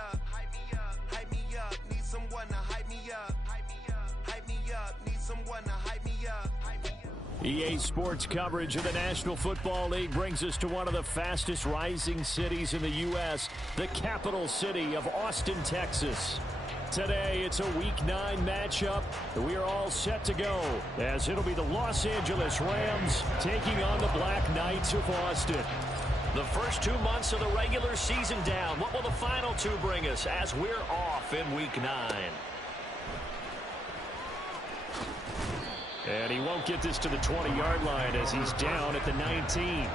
up, hype me up, hype me up. Need someone to hype me up, hype me up, hype me up. Need someone to hype me up, hype me up. EA Sports coverage of the National Football League brings us to one of the fastest rising cities in the U.S., the capital city of Austin, Texas. Today, it's a Week 9 matchup. We are all set to go, as it'll be the Los Angeles Rams taking on the Black Knights of Austin. The first 2 months of the regular season down. What will the final 2 bring us as we're off in Week 9? And he won't get this to the 20-yard line as he's down at the 19.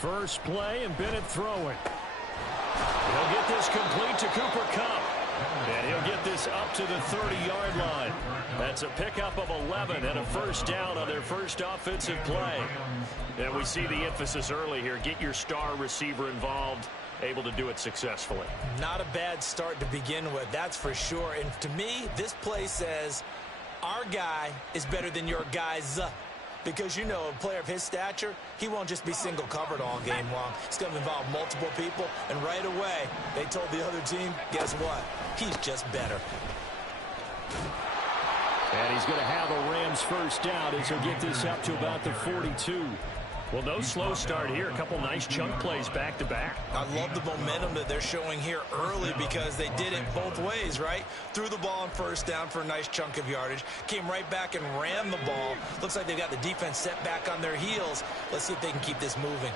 First play, and Bennett throwing. He'll get this complete to Cooper Kupp. And he'll get this up to the 30-yard line. That's a pickup of 11 and a first down on their first offensive play. And we see the emphasis early here. Get your star receiver involved, able to do it successfully. Not a bad start to begin with, that's for sure. And to me, this play says, our guy is better than your guys. Because, you know, a player of his stature, he won't just be single covered all game long. He's going to involve multiple people, and right away, they told the other team, guess what? He's just better. And he's going to have a Rams first down as he'll get this up to about the 42. Well, no slow start here. A couple nice chunk plays back-to-back. I love the momentum that they're showing here early because they did it both ways, right? Threw the ball on first down for a nice chunk of yardage. Came right back and ran the ball. Looks like they've got the defense set back on their heels. Let's see if they can keep this moving.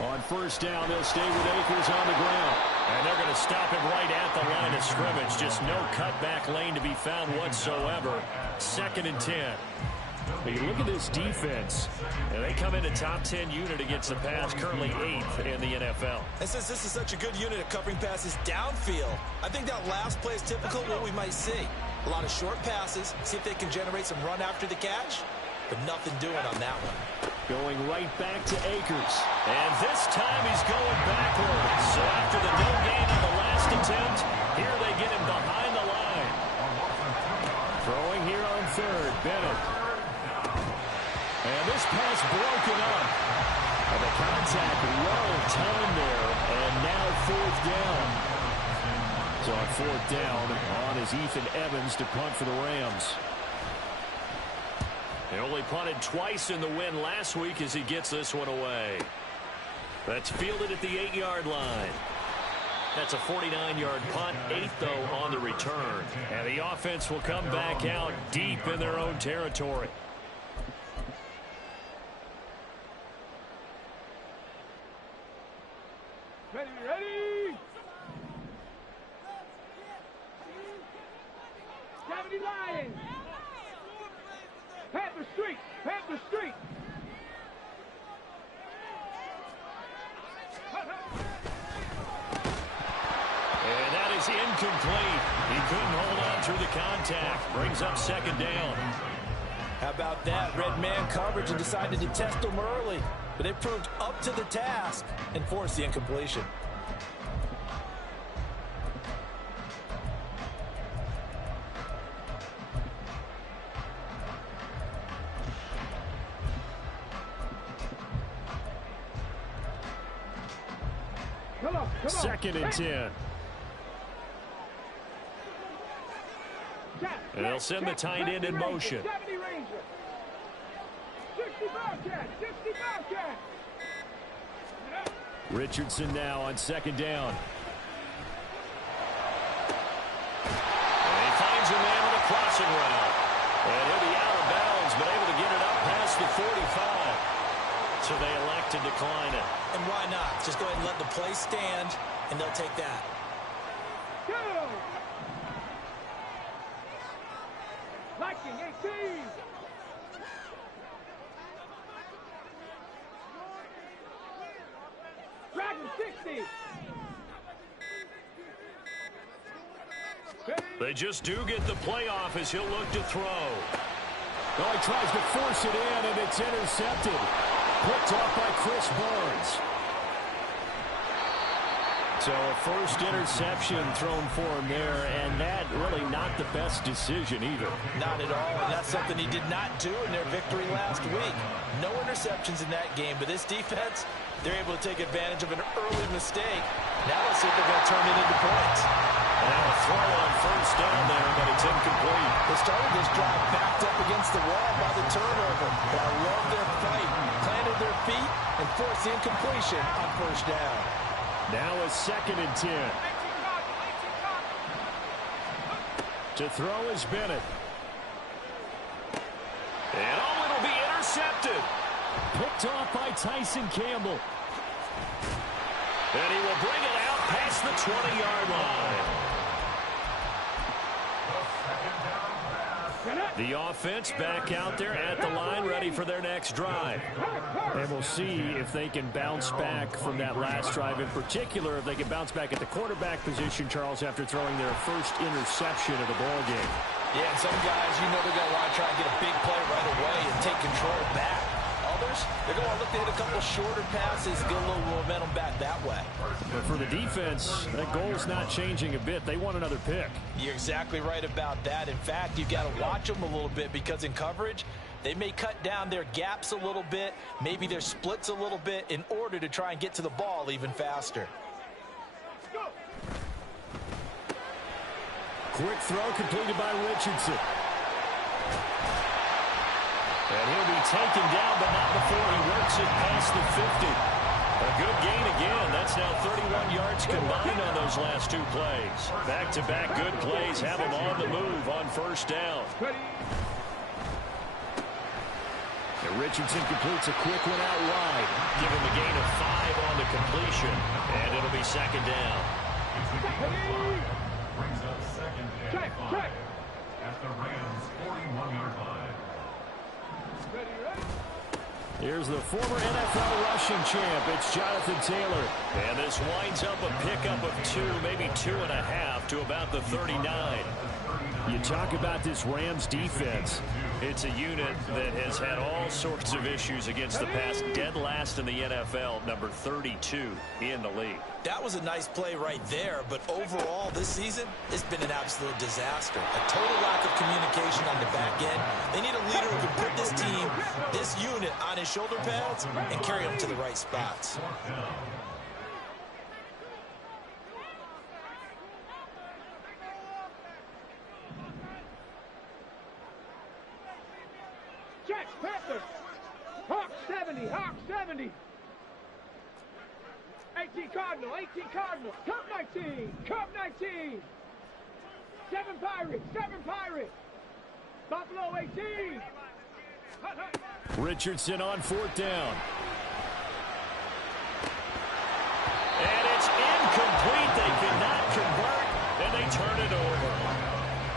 On first down, they'll stay with Akers on the ground. And they're going to stop him right at the line of scrimmage. Just no cutback lane to be found whatsoever. 2nd and 10. But you look at this defense, and they come in a top 10 unit against the pass, currently 8th in the NFL. And since this is such a good unit of covering passes downfield, I think that last play is typical of what we might see. A lot of short passes, see if they can generate some run after the catch, but nothing doing on that one. Going right back to Akers. And this time he's going backwards. So after the no gain on the last attempt, here they get him behind the line. Throwing here on 3rd, Bennett. And this pass broken up. And the contact well timed there. And now 4th down. So on 4th down, on is Ethan Evans to punt for the Rams. They only punted twice in the win last week as he gets this one away. That's fielded at the 8-yard line. That's a 49-yard punt, 8th, though, on the return. And the offense will come back out deep in their own territory. Ready, ready! 70 Lions! Panther Street! Panther Street! And that is incomplete. He couldn't hold on through the contact. Brings up 2nd down. How about that? Red man coverage and decided to test them early. But they proved up to the task and forced the incompletion. Come on. 2nd and 10. And they'll send the tight end in motion. 70 Ranger. 60 Bobcat. 60 Bobcat. Richardson now on 2nd down. And he finds a man with a crossing route. And he'll be out of bounds, but able to get it up past the 45. So they elect to decline it. And why not? Just go ahead and let the play stand, and they'll take that. Go! Like Tracking 18. Tracking 60. They just do get the playoff as he'll look to throw. Oh, he tries to force it in, and it's intercepted. Picked off by Chris Barnes. So a first interception thrown for him there, and that really not the best decision either. Not at all, and that's something he did not do in their victory last week. No interceptions in that game, but this defense, they're able to take advantage of an early mistake. Now let's see if they're going to turn it into points. And a throw on first down there, but it's incomplete. They started this drive backed up against the wall by the turnover, but I love their fight. Planted their feet and forced the incompletion on first down. Now a 2nd and 10. To throw is Bennett. And it'll be intercepted. Picked off by Tyson Campbell. And he will bring it out past the 20-yard line. The offense back out there at the line, ready for their next drive. And we'll see if they can bounce back from that last drive. In particular, if they can bounce back at the quarterback position, Charles, after throwing their first interception of the ballgame. Yeah, and some guys, you know they're going to want to try and get a big play right away and take control back. Others, they're going to look to hit a couple shorter passes, get a little momentum back that way. But for the defense, that goal's not changing a bit. They want another pick. You're exactly right about that. In fact, you've got to watch them a little bit because in coverage, they may cut down their gaps a little bit, maybe their splits a little bit in order to try and get to the ball even faster. Quick throw completed by Richardson. And he'll be taken down, but not before he works it past the 50. A good gain again. That's now 31 yards combined on those last 2 plays. Back-to-back good plays have him on the move on first down. And Richardson completes a quick one out wide. Give him a gain of 5 on the completion, and it'll be 2nd down. Brings up 2nd and 5 at the Rams' 41-yard line. Here's the former NFL rushing champ. It's Jonathan Taylor. And this winds up a pickup of 2, maybe 2.5 to about the 39. You talk about this Rams defense. It's a unit that has had all sorts of issues against the pass. Dead last in the NFL, number 32 in the league. That was a nice play right there, but overall this season, it's been an absolute disaster. A total lack of communication on the back end. They need a leader who can put this team, this unit on his shoulder pads and carry them to the right spots. Jets, Panthers. Hawk 70, Hawk 70. 18 Cardinal, 18 Cardinal. Cup 19, Cup 19. 7 Pirates, 7 Pirates. Buffalo 18. Hut, hut. Richardson on 4th down. And it's incomplete. They cannot convert, and they turn it over.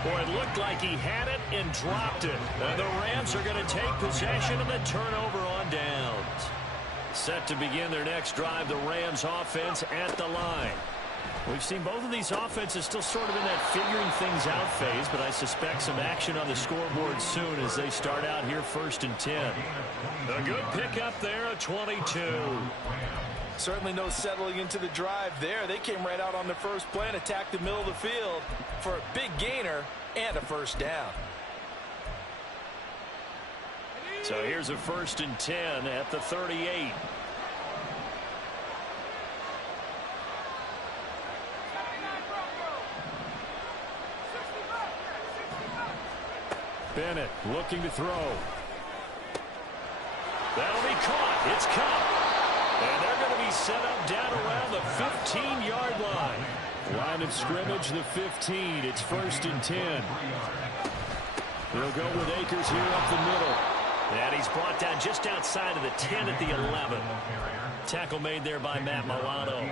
Boy, it looked like he had it and dropped it. And the Rams are going to take possession of the turnover on downs. Set to begin their next drive, the Rams offense at the line. We've seen both of these offenses still sort of in that figuring things out phase, but I suspect some action on the scoreboard soon as they start out here 1st and 10. A good pickup there, a 22. Certainly no settling into the drive there. They came right out on the first play and attacked the middle of the field for a big gainer and a first down. So here's a 1st and 10 at the 38. Bennett looking to throw. That'll be caught. It's caught. And they're going to be set up down around the 15-yard line. Line of scrimmage, the 15. It's 1st and 10. They'll go with Akers here up the middle. And he's brought down just outside of the 10 at the 11. Tackle made there by Matt Milano.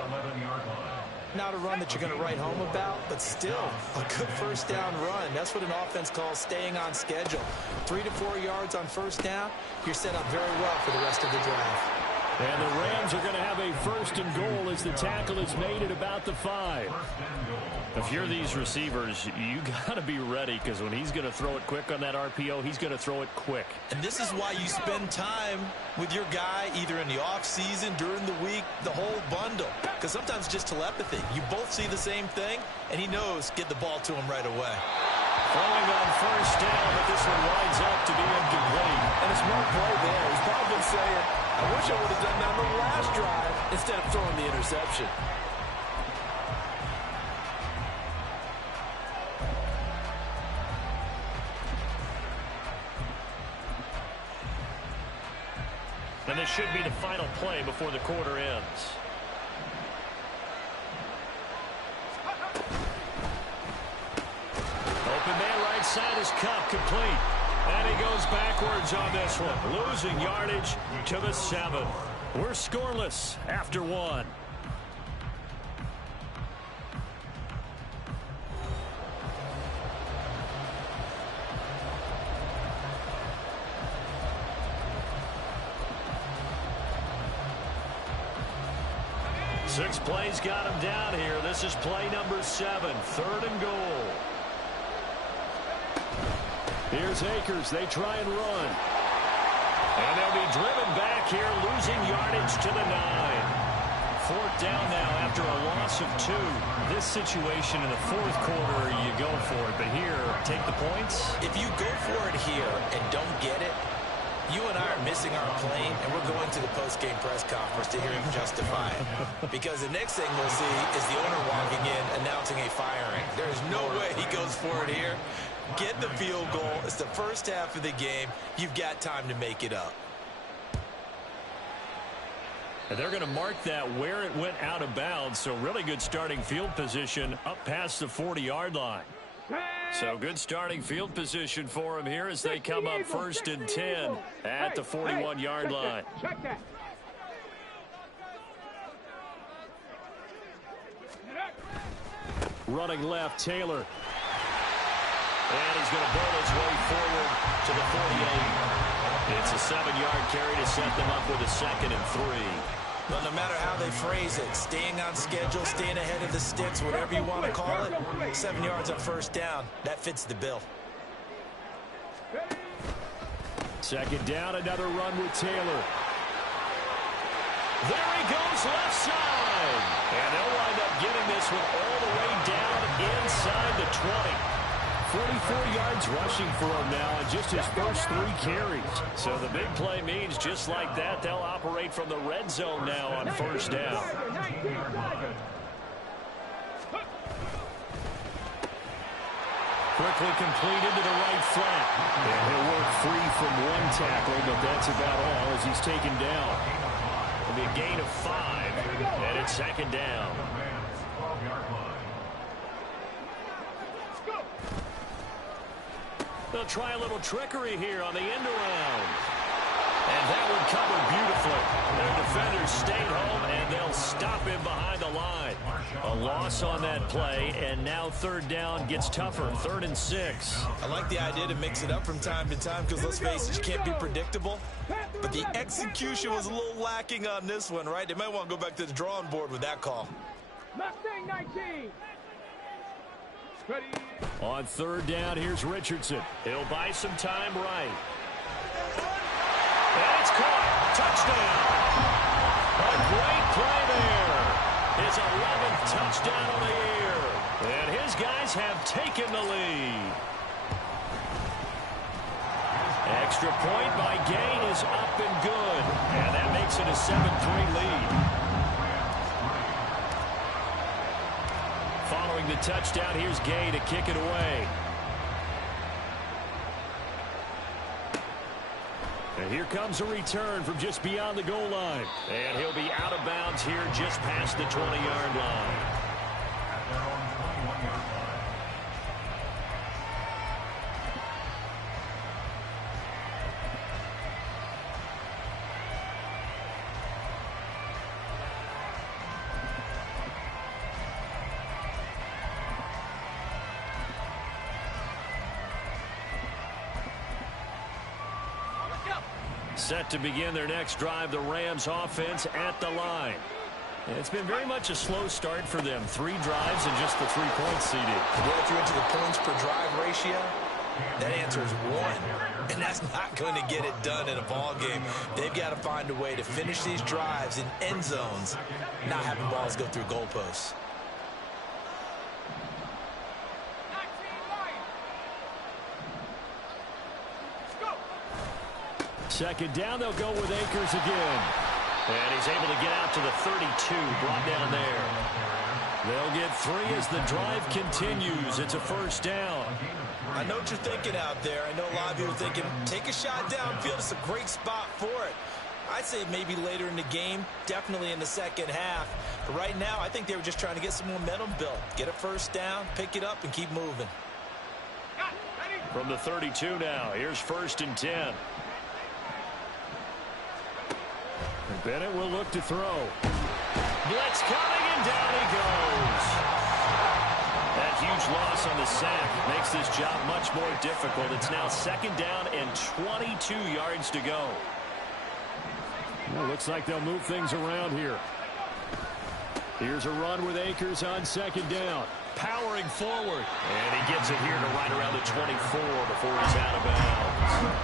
Not a run that you're going to write home about, but still a good first down run. That's what an offense calls staying on schedule. 3 to 4 yards on first down, you're set up very well for the rest of the drive. And the Rams are going to have a 1st and goal as the tackle is made at about the 5. If you're these receivers, you got to be ready, because when he's going to throw it quick on that RPO, he's going to throw it quick. And this is why you spend time with your guy either in the offseason, during the week, the whole bundle. Because sometimes just telepathy. You both see the same thing, and he knows get the ball to him right away. Throwing on first down, but this one winds up to be incomplete. And a smart play there. He's probably saying, I wish I would have done that on the last drive instead of throwing the interception. And this should be the final play before the quarter ends. Open man right side is Cup, complete. And he goes backwards on this one, losing yardage to the 7. We're scoreless after 1. Six plays got him down here. This is play number 7, 3rd and goal. Here's Akers. They try and run. And they'll be driven back here, losing yardage to the 9. 4th down now after a loss of 2. This situation in the 4th quarter, you go for it. But here, take the points. If you go for it here and don't get it, you and I are missing our plane, and we're going to the post-game press conference to hear him justify it. Because the next thing we'll see is the owner walking in announcing a firing. There is no way he goes for it here. Get the field goal. It's the first half of the game. You've got time to make it up. And they're going to mark that where it went out of bounds. So really good starting field position up past the 40-yard line. So good starting field position for him here as they come up 1st and 10 at the 41-yard line. Check that. Running left, Taylor. And he's going to bowl his way forward to the 48. It's a 7-yard carry to set them up with a 2nd and 3. Well, no matter how they phrase it, staying on schedule, staying ahead of the sticks, whatever you want to call it, 7 yards on first down, that fits the bill. 2nd down, another run with Taylor. There he goes left side. And they'll wind up getting this one all the way down inside the 20. 44 yards rushing for him now on just his first 3 carries. So the big play means just like that, they'll operate from the red zone now on first down. Quickly completed to the right flat. And he'll work free from 1 tackle, but that's about all as he's taken down. It'll be a gain of 5, and it's 2nd down. They'll try a little trickery here on the end around. And that one covered beautifully. Their defenders stayed home, and they'll stop him behind the line. A loss on that play, and now 3rd down gets tougher. 3rd and 6. I like the idea to mix it up from time to time because, let's face it, you can't be predictable. But the execution was a little lacking on this one, right? They might want to go back to the drawing board with that call. Mustang 19. Ready. On 3rd down, here's Richardson. He'll buy some time right. And it's caught. Touchdown. A great play there. His 11th touchdown of the year. And his guys have taken the lead. Extra point by Gain is up and good. And that makes it a 7-3 lead. Following the touchdown, here's Gay to kick it away. And here comes a return from just beyond the goal line. And he'll be out of bounds here just past the 20-yard line. Set to begin their next drive, the Rams offense at the line. It's been very much a slow start for them. 3 drives and just the 3 points seeded. Well, if you're into the points per drive ratio, that answer is 1. And that's not going to get it done in a ball game. They've got to find a way to finish these drives in end zones, not having balls go through goalposts. Second down, they'll go with Akers again. And he's able to get out to the 32, brought down there. They'll get 3 as the drive continues. It's a first down. I know what you're thinking out there. I know a lot of you are thinking, take a shot downfield. It's a great spot for it. I'd say maybe later in the game, definitely in the second half. But right now, I think they were just trying to get some momentum built. Get a first down, pick it up, and keep moving. From the 32 now, here's 1st and 10. And Bennett will look to throw. Blitz coming, and down he goes. That huge loss on the sack makes this job much more difficult. It's now 2nd down and 22 yards to go. Well, looks like they'll move things around here. Here's a run with Akers on 2nd down. Powering forward. And he gets it here to right around the 24 before he's out of bounds.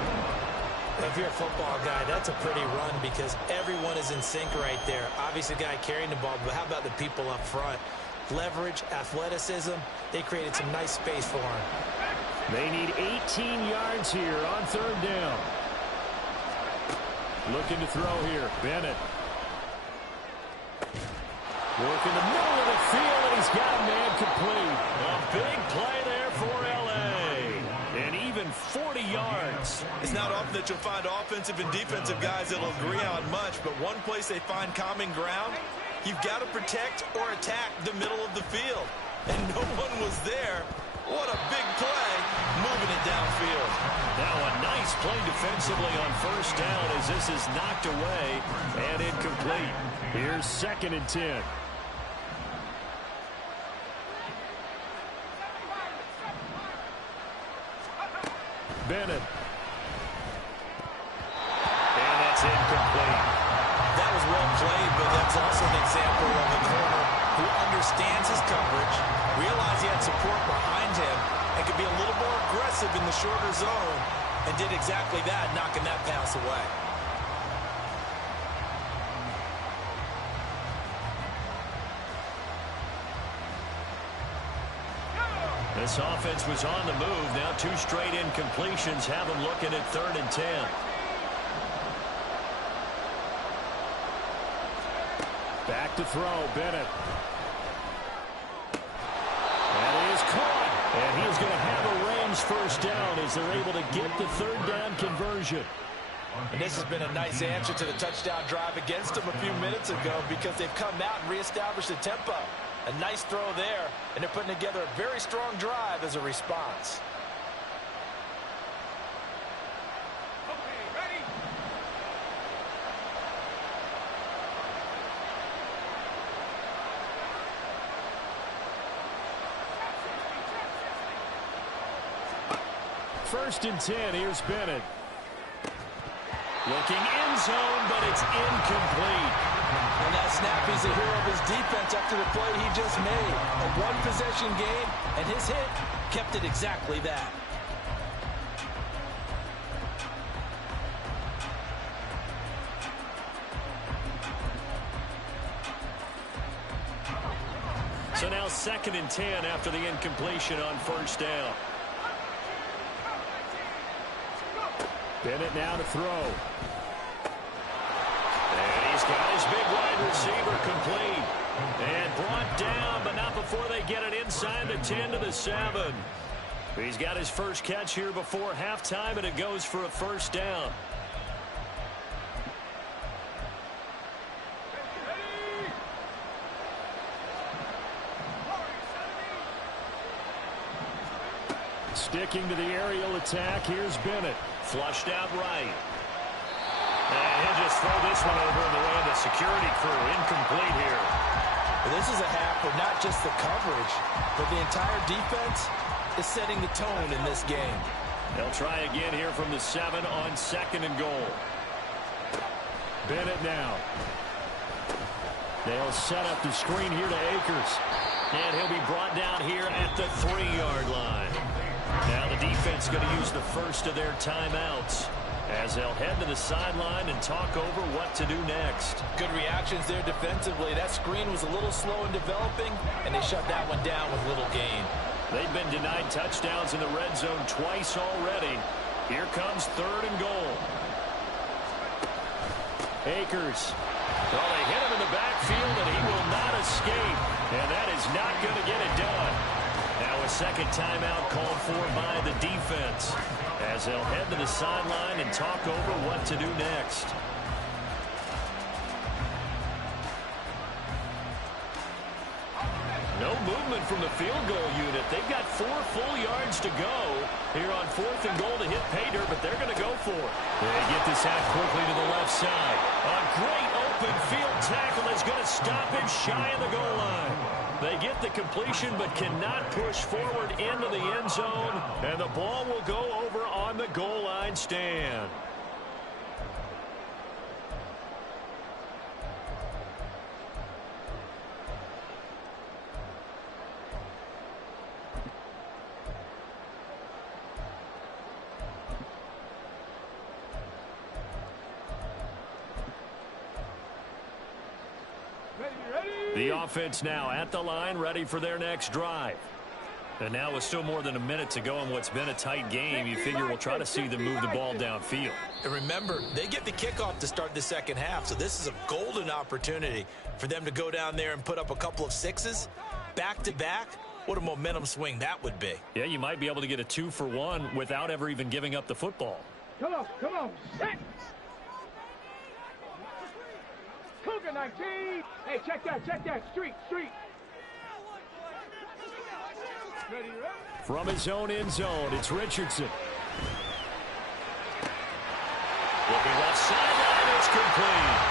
If you're a football guy, that's a pretty run because everyone is in sync right there. Obviously, the guy carrying the ball, but how about the people up front? Leverage, athleticism, they created some nice space for him. They need 18 yards here on 3rd down. Looking to throw here. Bennett. Working the middle of the field, and he's got a man complete. A big play there for L.A. And even 40 yards. It's not often that you'll find offensive and defensive guys that will agree on much, but one place they find common ground, you've got to protect or attack the middle of the field. And no one was there. What a big play, moving it downfield. Now a nice play defensively on 1st down as this is knocked away and incomplete. Here's 2nd and 10. Bennett. And that's incomplete. That was well played, but that's also an example of a corner who understands his coverage, realized he had support behind him, and could be a little more aggressive in the shorter zone, and did exactly that, knocking that pass away. This offense was on the move. Now 2 straight incompletions have them looking at 3rd and 10. Back to throw, Bennett. That is caught. And he's going to have a Rams 1st down as they're able to get the 3rd down conversion. And this has been a nice answer to the touchdown drive against them a few minutes ago because they've come out and reestablished the tempo. A nice throw there, and they're putting together a very strong drive as a response. First and 10, here's Bennett. Looking end zone, but it's incomplete. And that snap, he's a hero of his defense after the play he just made. A one-possession game, and his hit kept it exactly that. So now 2nd and 10 after the incompletion on 1st down. Bennett now to throw. And he's got his big wide receiver complete. And brought down, but not before they get it inside the 10 to the 7. He's got his first catch here before halftime, and it goes for a 1st down. Sticking to the aerial attack, here's Bennett. Flushed out right. And he'll just throw this one over in the way of the security crew. Incomplete here. Well, this is a half where not just the coverage, but the entire defense is setting the tone in this game. They'll try again here from the 7 on 2nd and goal. Bennett now. They'll set up the screen here to Akers. And he'll be brought down here at the 3-yard line. Now the defense going to use the first of their timeouts as they'll head to the sideline and talk over what to do next. Good reactions there defensively. That screen was a little slow in developing, and they shut that one down with little gain. They've been denied touchdowns in the red zone twice already. Here comes 3rd and goal. Akers. Well, they hit him in the backfield, and he will not escape. And that is not going to get it done. Now a second timeout called for by the defense as they'll head to the sideline and talk over what to do next. No movement from the field goal unit. They've got 4 full yards to go here on 4th and goal to hit pay dirt, but they're going to go for it. They get this out quickly to the left side. A great open field tackle is going to stop him shy of the goal line. They get the completion but cannot push forward into the end zone, and the ball will go over on the goal line stand. The offense now at the line, ready for their next drive. And now with still more than a minute to go in what's been a tight game, you figure we'll try to see them move the ball downfield. And remember, they get the kickoff to start the second half, so this is a golden opportunity for them to go down there and put up a couple of 6s back-to-back. What a momentum swing that would be. Yeah, you might be able to get a 2-for-1 without ever even giving up the football. Come on, set. Cougar 19. Hey, check that, street. Ready, from his own end zone, it's Richardson. Looking left sideline, it's complete.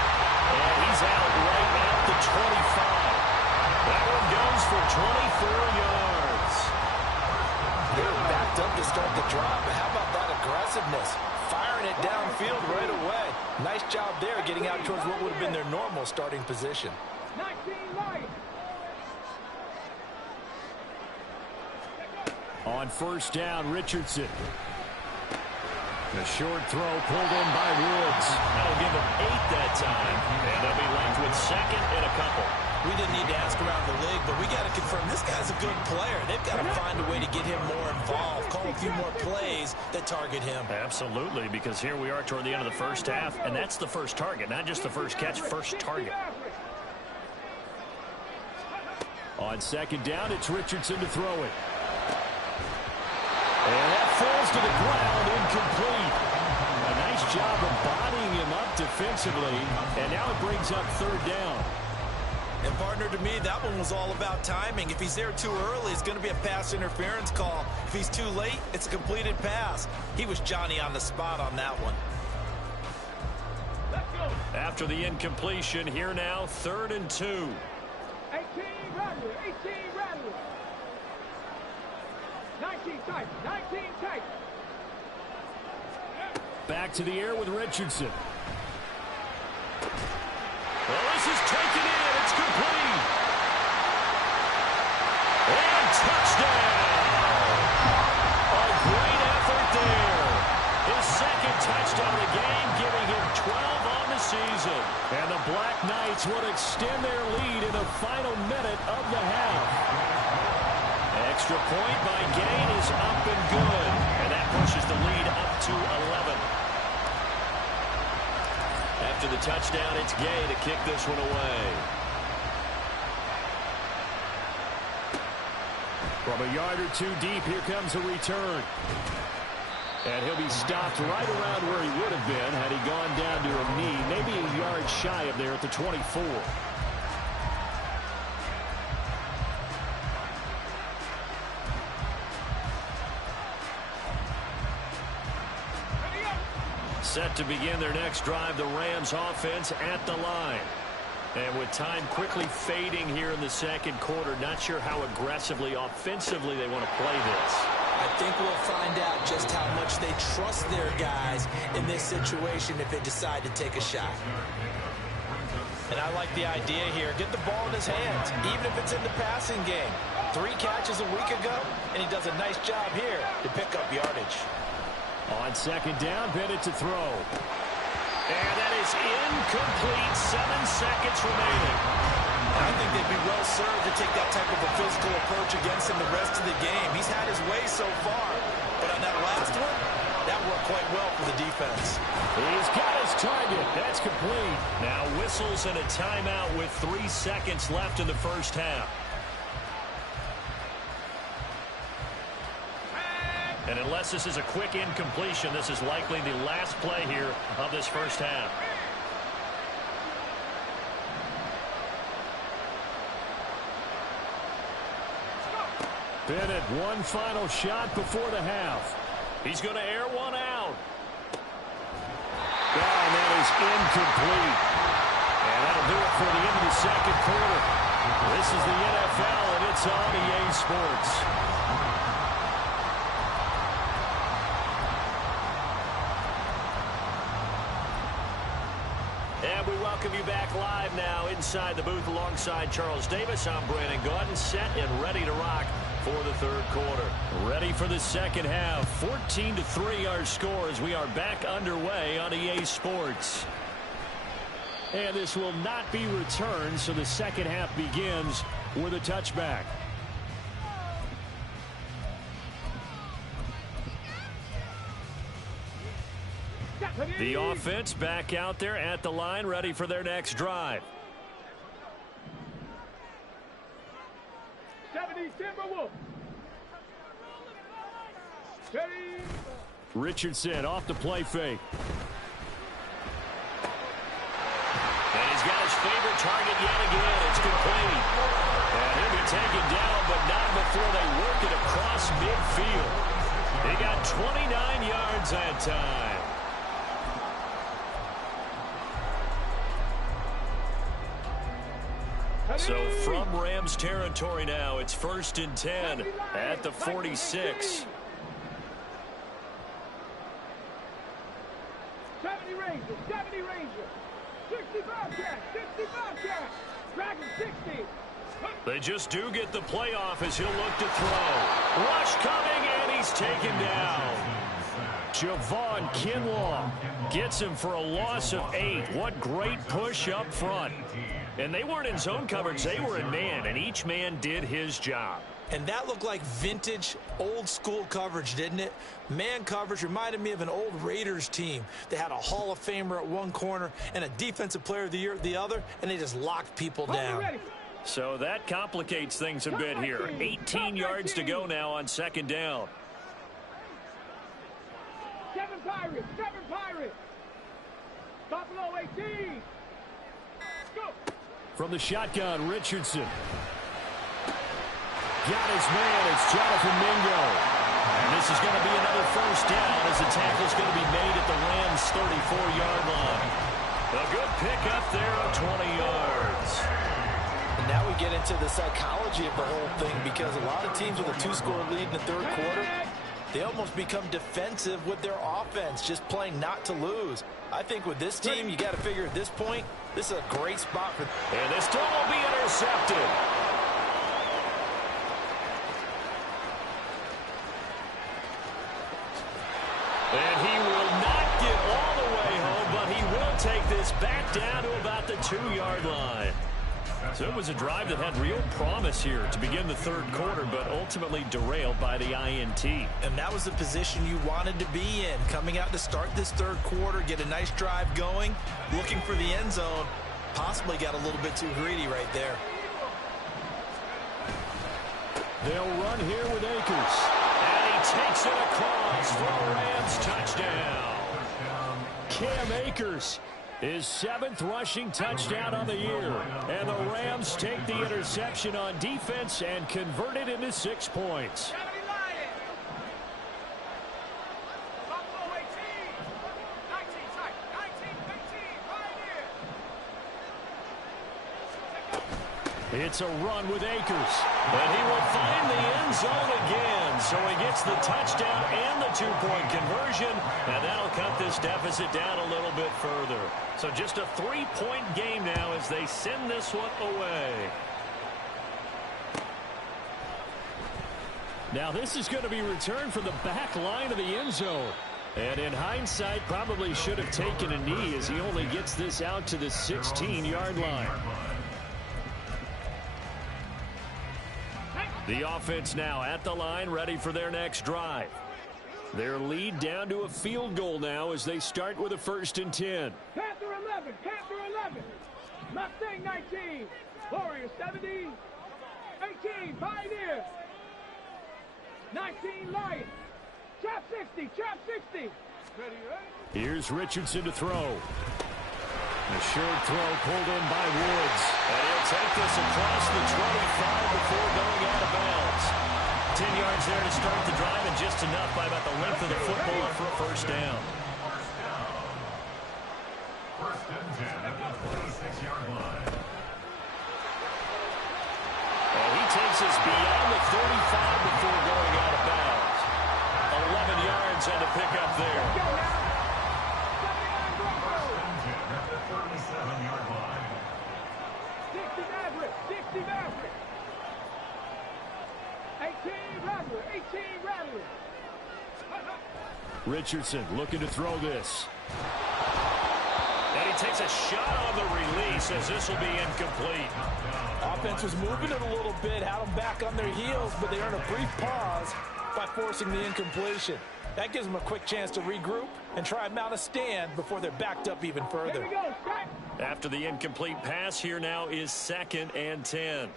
And he's out right at the 25. That one goes for 24 yards. They're backed up to start the drive, but how about that aggressiveness? Firing it downfield right away. Nice job there getting out towards what would have been their normal starting position. 19 right. On first down, Richardson. The short throw pulled in by Woods. That'll give them 8 that time. And they'll be left with second and a couple. We didn't need to ask around the league, but we got to confirm this guy's a good player. They've got to find a way to get him more involved, call a few more plays that target him. Absolutely, because here we are toward the end of the first half, and that's the first target, not just the first catch, first target. On second down, it's Richardson to throw it. And that falls to the ground, incomplete. A nice job of bodying him up defensively, and now it brings up 3rd down. And partner, to me, that one was all about timing. If he's there too early, it's going to be a pass interference call. If he's too late, it's a completed pass. He was Johnny on the spot on that one. Let's go. After the incompletion, here now, 3rd and 2. 18 Rattler. 19 tight. Back to the air with Richardson. Well, this is taken in. It's complete. And touchdown. A great effort there. His second touchdown of the game, giving him 12 on the season. And the Black Knights will extend their lead in the final minute of the half. Extra point by Gain is up and good. And that pushes the lead up to 11. After the touchdown, it's Gay to kick this one away. From a yard or 2 deep, here comes a return. And he'll be stopped right around where he would have been had he gone down to a knee, maybe a yard shy of there at the 24. Set to begin their next drive, the Rams offense at the line. And with time quickly fading here in the second quarter, not sure how aggressively, offensively they want to play this. I think we'll find out just how much they trust their guys in this situation if they decide to take a shot. And I like the idea here. Get the ball in his hands, even if it's in the passing game. 3 catches a week ago, and he does a nice job here to pick up yardage. On second down, Bennett to throw. And that is incomplete. 7 seconds remaining. I think they'd be well served to take that type of a physical approach against him the rest of the game. He's had his way so far, but on that last one, that worked quite well for the defense. He's got his target. That's complete. Now whistles and a timeout with 3 seconds left in the first half. And unless this is a quick incompletion, this is likely the last play here of this first half. Bennett, one final shot before the half. He's going to air one out. And that is incomplete. And that'll do it for the end of the second quarter. This is the NFL, and it's on EA Sports. And we welcome you back live now inside the booth alongside Charles Davis. I'm Brandon Gaudin, set and ready to rock for the third quarter. Ready for the second half. 14-3 our score as we are back underway on EA Sports. And this will not be returned, so the second half begins with a touchback. The offense back out there at the line, ready for their next drive. 70 Timberwolves. Steady. Richardson off the play fake. And he's got his favorite target yet again. It's complete. And he'll be taken down, but not before they work it across midfield. He got 29 yards that time. So from Rams territory now, it's 1st and 10 at the 46. 70 Rangers, 70 Rangers. 65 catch, 65 catch. Dragon 60. They just do get the playoff as he'll look to throw. Rush coming, and he's taken down. Javon Kinlaw gets him for a loss of 8. What great push up front. And they weren't in zone coverage, they were in man, and each man did his job. And that looked like vintage, old-school coverage, didn't it? Man coverage reminded me of an old Raiders team. They had a Hall of Famer at one corner and a Defensive Player of the Year at the other, and they just locked people down. So that complicates things a bit here. 18 yards to go now on second down. 7 Pirates, 7 Pirates. Buffalo 18. Go. From the shotgun, Richardson. Got his man. It's Jonathan Mingo. And this is going to be another first down as the tackle is going to be made at the Rams' 34-yard line. A good pickup there of 20 yards. And now we get into the psychology of the whole thing, because a lot of teams with a 2-score lead in the third quarter, they almost become defensive with their offense, just playing not to lose. I think with this team, you got to figure at this point, this is a great spot for them. And this throw will be intercepted. And he will not get all the way home, but he will take this back down to about the 2-yard line. So it was a drive that had real promise here to begin the third quarter, but ultimately derailed by the INT. And that was the position you wanted to be in, coming out to start this third quarter, get a nice drive going, looking for the end zone. Possibly got a little bit too greedy right there. They'll run here with Akers. And he takes it across for a Rams touchdown. Cam Akers, his 7th rushing touchdown on the year. And the Rams take the interception on defense and convert it into 6 points. It's a run with Akers. And he will find the end zone again. So he gets the touchdown and the two-point conversion, and that'll cut this deficit down a little bit further. So just a 3-point game now as they send this one away. Now this is going to be returned from the back line of the end zone. And in hindsight, probably should have taken a knee as he only gets this out to the 16-yard line. The offense now at the line, ready for their next drive. Their lead down to a field goal now as they start with a 1st and 10. Panther 11, Panther 11. Mustang 19, Warrior 70, 18, Pioneer. 19, Lion. Trap 60, Trap 60. Here's Richardson to throw. A short throw pulled in by Woods. And he'll take this across the 25 before going out of bounds. 10 yards there to start the drive, and just enough by about the length of the football for a 1st down. 1st and 10 at the 26-yard line. And he takes us beyond the 35 before going out of bounds. 11 yards on the pickup there. 37-yard line. 60 Maverick, 60 Maverick. 18 Rattler, 18 Rattler. Richardson looking to throw this. And he takes a shot on the release as this will be incomplete. Offense was moving it a little bit, had them back on their heels, but they earned a brief pause by forcing the incompletion. That gives them a quick chance to regroup and try and mount a stand before they're backed up even further. Here we go, Scott. After the incomplete pass, here now is 2nd and 10.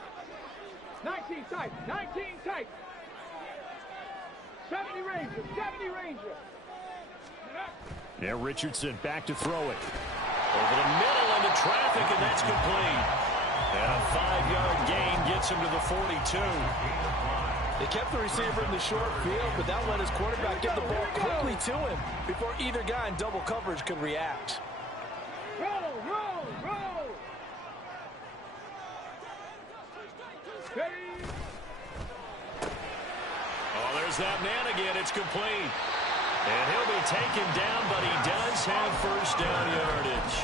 19 tight, 19 tight. 70 Ranger, 70 Ranger. Now Richardson back to throw it. Over the middle into traffic, and that's complete. And a 5-yard gain gets him to the 42. They kept the receiver in the short field, but that let his quarterback get the ball quickly to him before either guy in double coverage could react. Roll, roll, roll. Ready. Oh, there's that man again. It's complete. And he'll be taken down, but he does have 1st down yardage.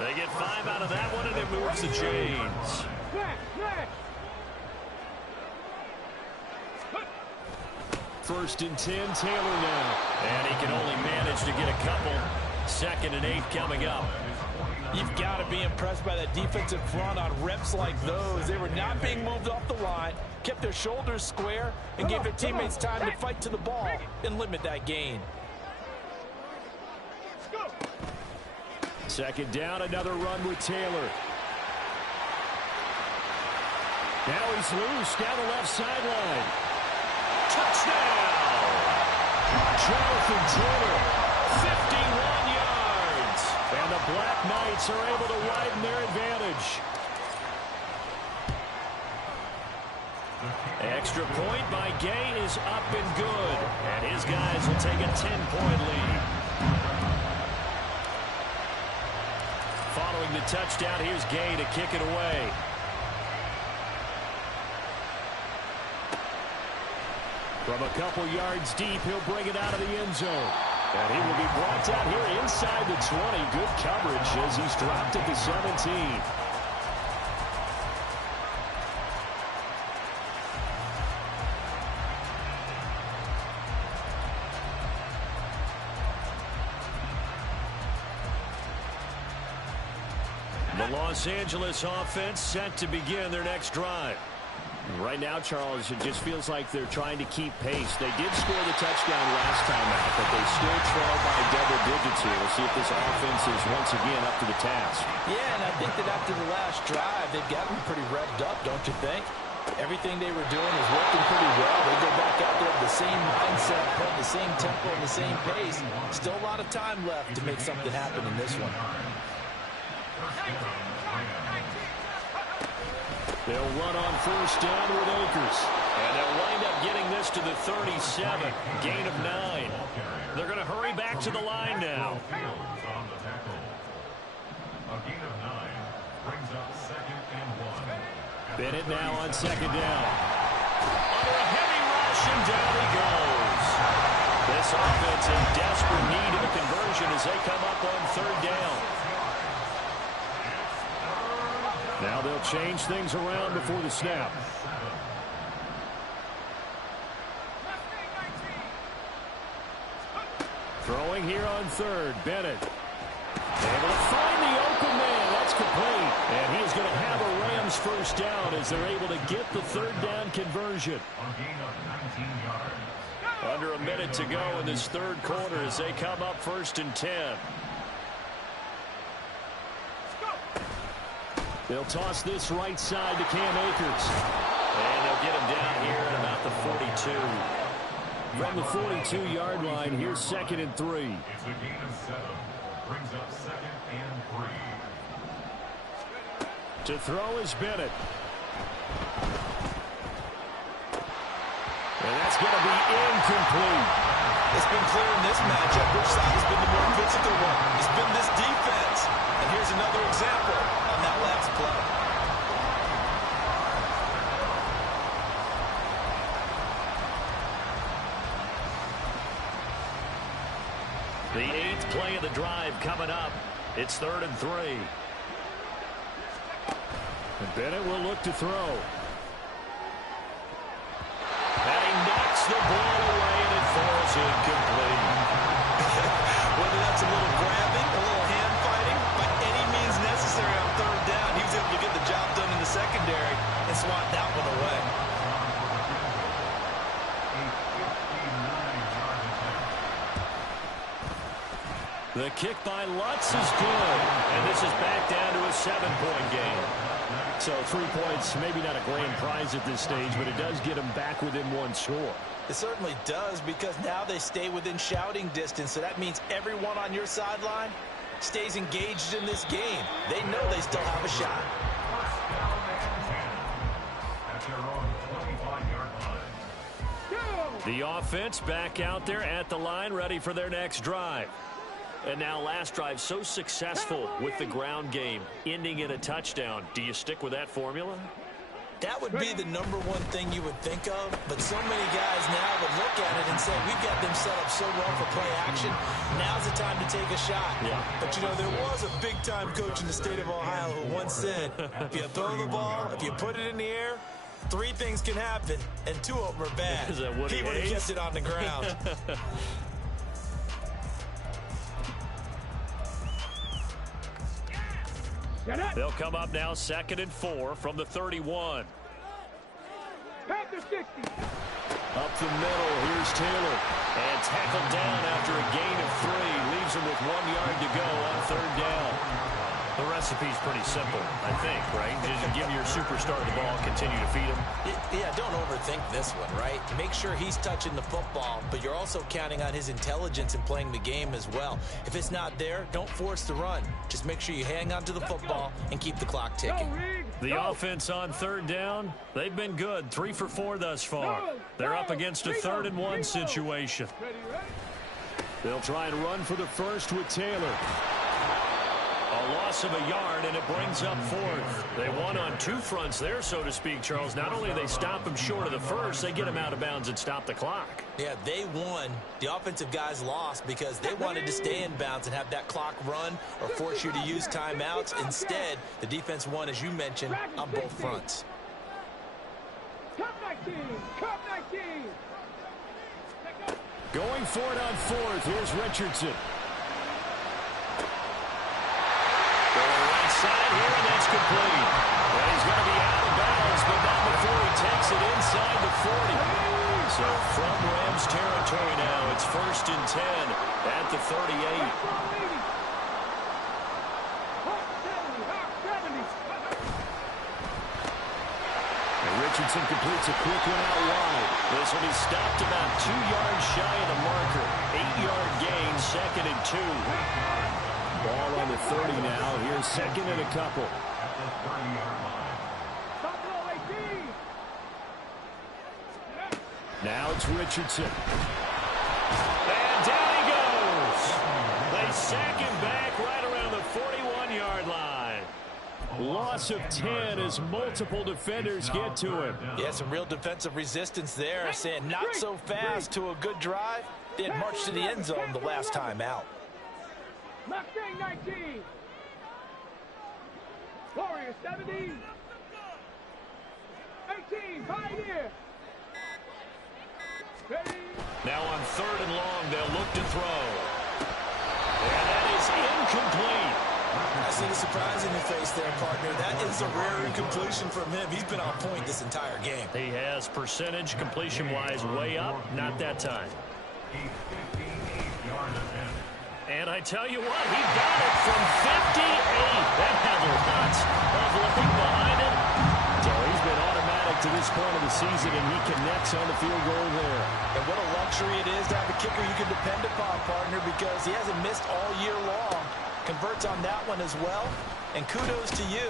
They get 5 out of that one, and it moves the chains. Flash, flash. 1st and 10, Taylor now. And he can only manage to get a couple. 2nd and 8 coming up. You've got to be impressed by that defensive front on reps like those. They were not being moved off the line, kept their shoulders square, and gave their teammates time to fight to the ball and limit that gain. 2nd down, another run with Taylor. Now he's loose down the left sideline. Touchdown! Jonathan Taylor, 51 yards. And the Black Knights are able to widen their advantage. Extra point by Gay is up and good. And his guys will take a 10-point lead. Following the touchdown, here's Gay to kick it away. From a couple yards deep, he'll bring it out of the end zone. And he will be brought down here inside the 20. Good coverage as he's dropped at the 17. The Los Angeles offense set to begin their next drive. Right now, Charles, it just feels like they're trying to keep pace. They did score the touchdown last time out, but they still trail by double digits here. We'll see if this offense is once again up to the task. Yeah, and I think that after the last drive, they've gotten pretty revved up, don't you think? Everything they were doing is working pretty well. They go back out there with the same mindset, playing the same tempo and the same pace. Still a lot of time left to make something happen in this one. They'll run on 1st down with Akers. And they'll wind up getting this to the 37. Gain of 9. They're going to hurry back to the line now. A gain of 9 brings up 2nd and 1. Bennett now on 2nd down. Under a heavy rush, and down he goes. This offense in desperate need of a conversion as they come up on third down. Now they'll change things around before the snap. Throwing here on third, Bennett. Able to find the open man. That's complete. And he is going to have a Rams first down as they're able to get the third down conversion. Under a minute to go in this third quarter as they come up 1st and 10. They'll toss this right side to Cam Akers. And they'll get him down here at about the 42. From the 42-yard line, here's 2nd and 3. It's a gain of 7. Brings up 2nd and 3. To throw is Bennett. And that's going to be incomplete. It's been clear in this matchup which side has been the more physical one. It's been this defense. And here's another example on that last play. The 8th play of the drive coming up. It's 3rd and 3. And Bennett will look to throw. And he knocks the ball away and it falls incomplete. Whether that's a little grabbing, a little hand fighting, by any means necessary on third down, he was able to get the job done in the secondary and swat that one away. The kick by Lutz is good. And this is back down to a 7-point game. So 3 points, maybe not a grand prize at this stage, but it does get them back within one score. It certainly does, because now they stay within shouting distance, so that means everyone on your sideline stays engaged in this game. They know they still have a shot. At their own 25-yard line. The offense back out there at the line, ready for their next drive. And now last drive so successful with the ground game, ending in a touchdown. Do you stick with that formula? That would be the number one thing you would think of, but so many guys now would look at it and say, we've got them set up so well for play action. Now's the time to take a shot. Yeah. But, you know, there was a big-time coach in the state of Ohio who once said, if you throw the ball, if you put it in the air, 3 things can happen, and 2 of them are bad. Is that what he would have kept it on the ground. They'll come up now 2nd and 4 from the 31. Panther 60. Up the middle, here's Taylor. And tackled down after a gain of 3. Leaves him with 1 yard to go on third down. The recipe's pretty simple, I think, right? Just give your superstar the ball, continue to feed him. Yeah, don't overthink this one, right? Make sure he's touching the football, but you're also counting on his intelligence in playing the game as well. If it's not there, don't force the run. Just make sure you hang on to the football and keep the clock ticking. The offense on third down, they've been good. 3 for 4 thus far. They're up against a 3rd and 1 situation. They'll try and run for the first with Taylor. A loss of a yard, and it brings up 4th. They won on 2 fronts there, so to speak, Charles. Not only do they stop him short of the first, they get him out of bounds and stop the clock. Yeah, they won. The offensive guys lost because they wanted to stay in bounds and have that clock run or force you to use timeouts. Instead, the defense won, as you mentioned, on both fronts. Cup 19. Cup 19. Going for it on 4th. Here's Richardson. Side here, and that's complete. Well, he's going to be out of bounds, but not before he takes it inside the 40. So from Rams territory now, it's 1st and 10 at the 38. And Richardson completes a quick one out wide. This will be stopped about 2 yards shy of the marker. 8-yard gain, 2nd and 2. Ball on the 30 now. Here's 2nd and a couple. Now it's Richardson. And down he goes. They sack him back right around the 41-yard line. Loss of 10 as multiple defenders get to him. Yeah, some real defensive resistance there, saying not so fast to a good drive. They had marched to the end zone the last time out. Mustang 19. Warrior 70. 18, Pioneer. Ready. Now on 3rd and long, they'll look to throw. And that is incomplete. I see the surprise in your face there, partner. That is a rare incompletion from him. He's been on point this entire game. He has percentage completion-wise way up, not that time. And I tell you what, he got it from 58. That had lots of looking behind it. So he's been automatic to this point of the season, and he connects on the field goal there. And what a luxury it is to have a kicker you can depend upon, partner, because he hasn't missed all year long. Converts on that one as well. And kudos to you.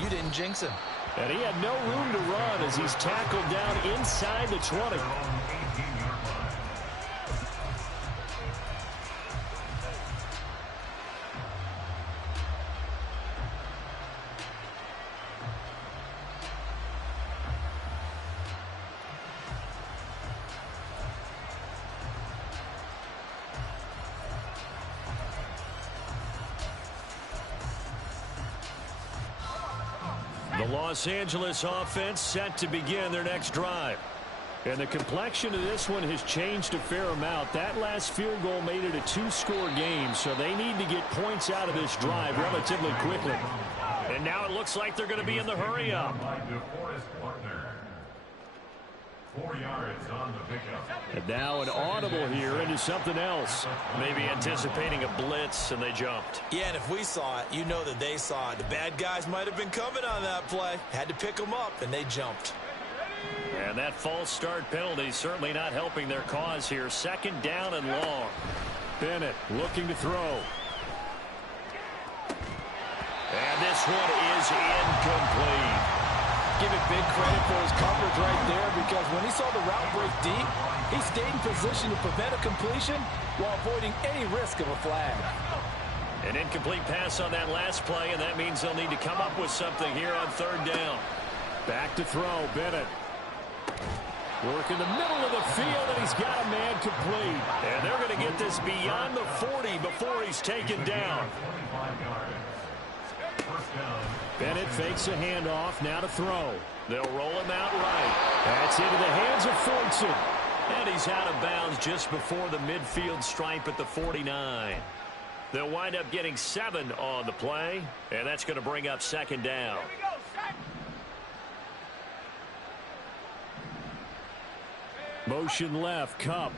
You didn't jinx him. And he had no room to run as he's tackled down inside the 20. The Los Angeles offense set to begin their next drive. And the complexion of this one has changed a fair amount. That last field goal made it a 2-score game, so they need to get points out of this drive relatively quickly. And now it looks like they're going to be in the hurry-up. 4 yards on the pickup. And now an audible here into something else. Maybe anticipating a blitz, and they jumped. Yeah, and if we saw it, you know that they saw it. The bad guys might have been coming on that play. Had to pick them up, and they jumped. And that false start penalty certainly not helping their cause here. 2nd down and long. Bennett looking to throw. And this one is incomplete. Give it big credit for his coverage right there, because when he saw the route break deep, he stayed in position to prevent a completion while avoiding any risk of a flag. An incomplete pass on that last play, and that means they'll need to come up with something here on 3rd down. Back to throw, Bennett. Work in the middle of the field, and he's got a man complete. And they're going to get this beyond the 40 before he's taken down. Bennett fakes a handoff, now to throw. They'll roll him out right. That's into the hands of Fortson. And he's out of bounds just before the midfield stripe at the 49. They'll wind up getting 7 on the play, and that's going to bring up 2nd down. Motion left, Cup.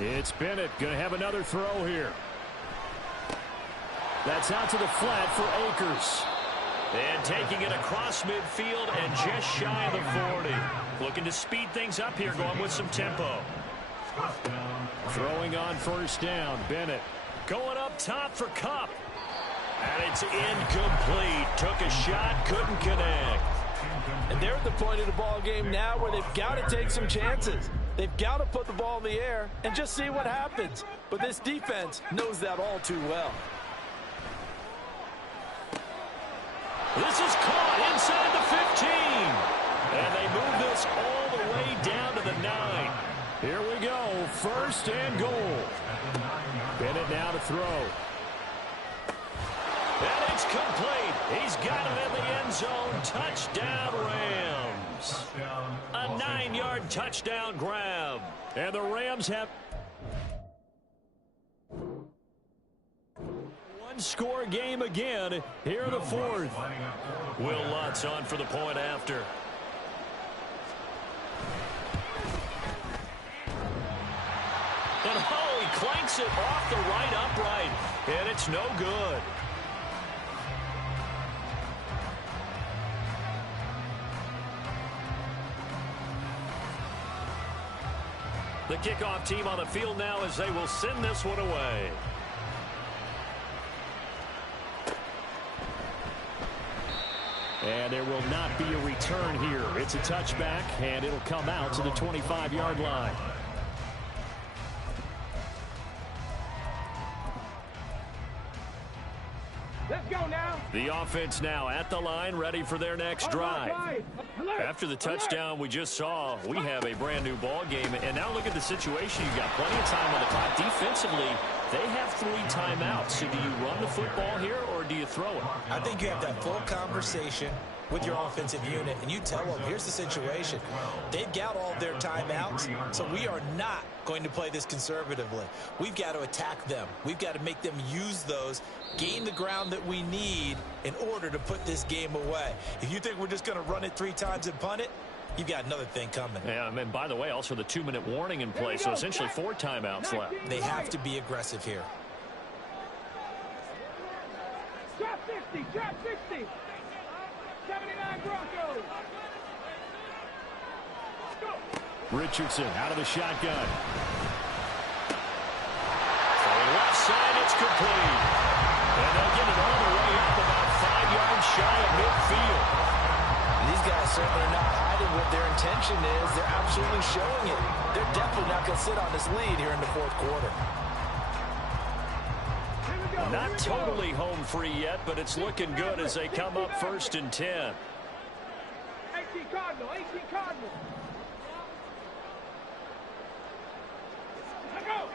It's Bennett going to have another throw here. That's out to the flat for Akers. And taking it across midfield and just shy of the 40. Looking to speed things up here, going with some tempo. Throwing on 1st down, Bennett. Going up top for Cup. And it's incomplete. Took a shot, couldn't connect. And they're at the point of the ball game now where they've got to take some chances. They've got to put the ball in the air and just see what happens. But this defense knows that all too well. This is caught inside the 15. And they move this all the way down to the 9. Here we go. 1st and goal. Bennett now to throw. And it's complete. He's got it in the end zone. Touchdown, Rams. A 9-yard touchdown grab. And the Rams have one-score game again here in the 4th. Will Lutz on for the point after. And oh, he clanks it off the right upright. And it's no good. The kickoff team on the field now as they will send this one away. And there will not be a return here. It's a touchback, and it'll come out to the 25-yard line. Let's go now. The offense now at the line, ready for their next drive. After the touchdown we just saw, we have a brand new ball game. And now look at the situation. You've got plenty of time on the clock. Defensively, they have 3 timeouts. So do you run the football here or do you throw it? I think you have that full conversation with your offensive unit, and you tell them, here's the situation. They've got all of their timeouts, so we are not going to play this conservatively. We've got to attack them. We've got to make them use those, gain the ground that we need in order to put this game away. If you think we're just going to run it 3 times and punt it, you've got another thing coming. Yeah, and by the way, also the 2-minute warning in place, so essentially 4 timeouts left. They have to be aggressive here. Drop 60, drop 60. 79 Broncos. Go. Richardson out of the shotgun. For the left side, it's complete. And they'll get it all the way up about 5 yards shy of midfield. These guys certainly are not hiding what their intention is. They're absolutely showing it. They're definitely not going to sit on this lead here in the 4th quarter. Not totally home free yet, but it's looking good as they come up 1st and 10. 18 Cardinal, 18 Cardinal. Let's go.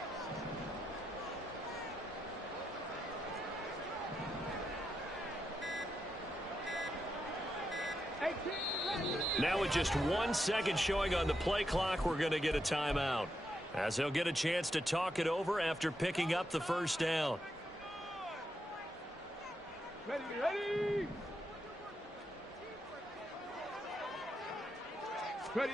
Now with just 1 second showing on the play clock, we're going to get a timeout, as they'll get a chance to talk it over after picking up the 1st down. Ready, ready. Ready.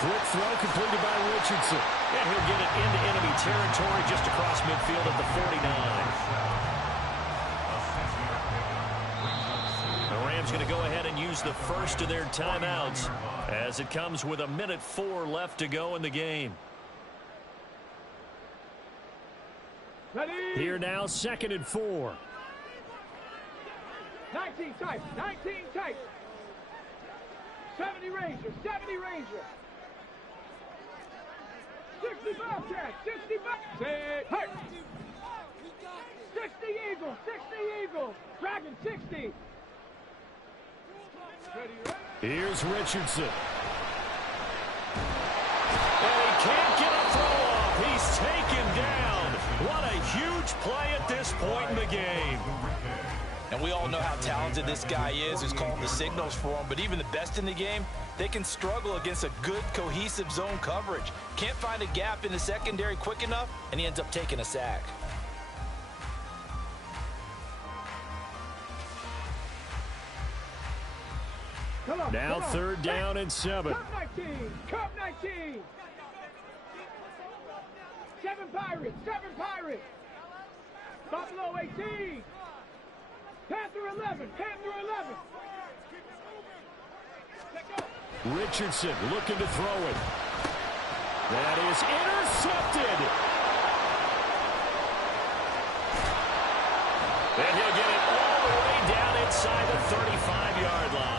Quick throw completed by Richardson. And he'll get it into enemy territory just across midfield at the 49. The Rams going to go ahead and use the first of their timeouts as it comes with 1:04 left to go in the game. Ready. Here now, 2nd and 4. 19 tight, 19 tight. 70 Ranger, 70 Ranger. 60 Bobcat, 60 Bobcat. Hey. 60 Eagle, 60 Eagle. Dragon, 60. Ready, ready. Here's Richardson. And he can't get a throw off. He's taken down. What a huge play at this point in the game. And we all know how talented this guy is who's calling the signals for him. But even the best in the game, they can struggle against a good, cohesive zone coverage. Can't find a gap in the secondary quick enough, and he ends up taking a sack. Now 3rd down and 7. Cup 19, Cup 19. 7 Pirates, 7 Pirates. Buffalo 18. Panther 11, Panther 11. Richardson looking to throw it. That is intercepted. And he'll get it all the way down inside the 35-yard line.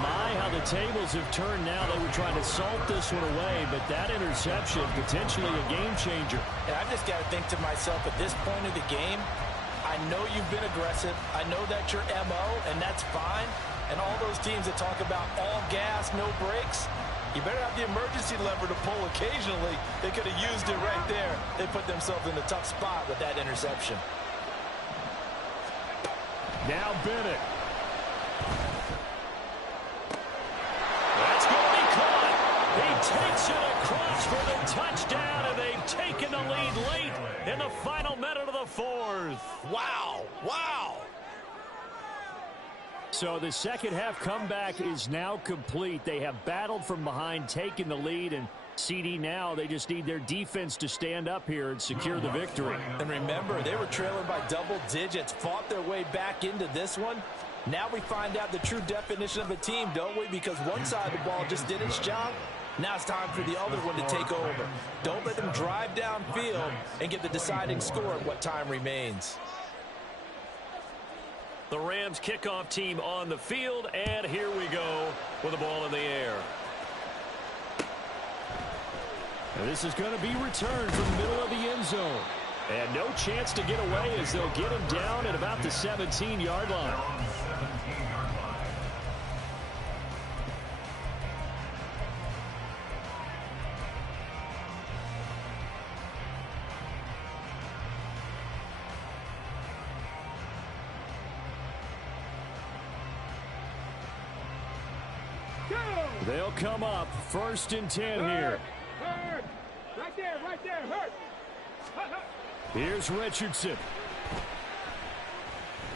My, how the tables have turned now. They were trying to salt this one away, but that interception, potentially a game changer. And I've just got to think to myself, at this point of the game, I know you've been aggressive. I know that's your MO, and that's fine. And all those teams that talk about all gas, no brakes, you better have the emergency lever to pull occasionally. They could have used it right there. They put themselves in a tough spot with that interception. Now Bennett. That's going to be caught. He takes it across for the touchdown, and they've taken the lead late in the final minute of the 4th. Wow, wow. So the second half comeback is now complete. They have battled from behind, taken the lead, and CD now, they just need their defense to stand up here and secure the victory. And remember, they were trailing by double digits, fought their way back into this one. Now we find out the true definition of a team, don't we? Because one side of the ball just did its job. Now it's time for the other one to take over. Don't let them drive downfield and get the deciding score in what time remains. The Rams kickoff team on the field, and here we go with the ball in the air. And this is going to be returned from the middle of the end zone. And no chance to get away as they'll get him down at about the 17-yard line. They'll come up 1st and 10 here. Hurt. Right there, hurt. Here's Richardson.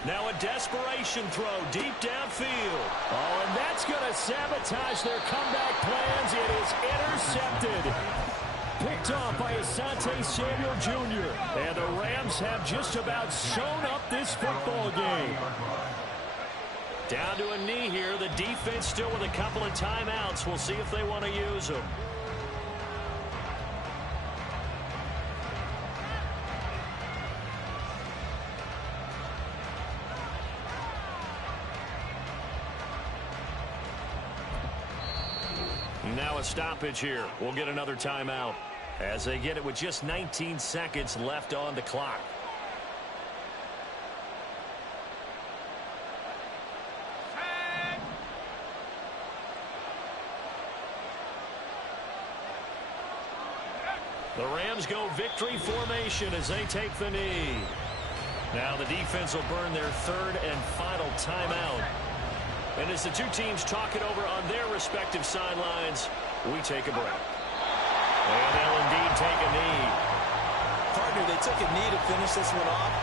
Now a desperation throw deep downfield. Oh, and that's going to sabotage their comeback plans. It is intercepted. Picked off by Asante Samuel Jr. And the Rams have just about sewn up this football game. Down to a knee here. The defense still with a couple of timeouts. We'll see if they want to use them. Now a stoppage here. We'll get another timeout as they get it with just 19 seconds left on the clock. The Rams go victory formation as they take the knee. Now the defense will burn their 3rd and final timeout. And as the two teams talk it over on their respective sidelines, we take a break. And they'll indeed take a knee. Partner, they took a knee to finish this one off.